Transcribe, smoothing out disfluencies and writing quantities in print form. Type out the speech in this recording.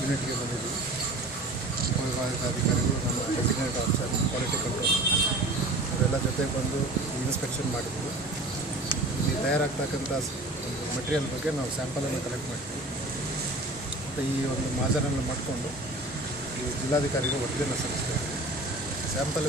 ಯೂನಿಟ್ಗೆ ಬಂದಿದ್ವಿ. ವಿಭಾಗದ ಅಧಿಕಾರಿಗಳು, ನಮ್ಮ ಡೆಸಿಗ್ನೇಟೆಡ್ ಆಫೀಸರ್, ಕ್ವಾಲಿಟಿ ಕಂಟ್ರೋಲ್ ಅವರೆಲ್ಲ ಜೊತೆಗೆ ಬಂದು ಇನ್ಸ್ಪೆಕ್ಷನ್ ಮಾಡಿದ್ವಿ. ಇಲ್ಲಿ ತಯಾರಾಗ್ತಕ್ಕಂಥ ಒಂದು ಮೆಟೀರಿಯಲ್ ಬಗ್ಗೆ ನಾವು ಸ್ಯಾಂಪಲನ್ನು ಕಲೆಕ್ಟ್ ಮಾಡ್ತೀವಿ ಮತ್ತು ಈ ಒಂದು ಮಾಜರನ್ನು ಮಾಡಿಕೊಂಡು ಈ ಜಿಲ್ಲಾಧಿಕಾರಿಗಳು ವರದಿಯನ್ನು ಸಲ್ಲಿಸ್ತೀವಿ. ಸ್ಯಾಂಪಲ್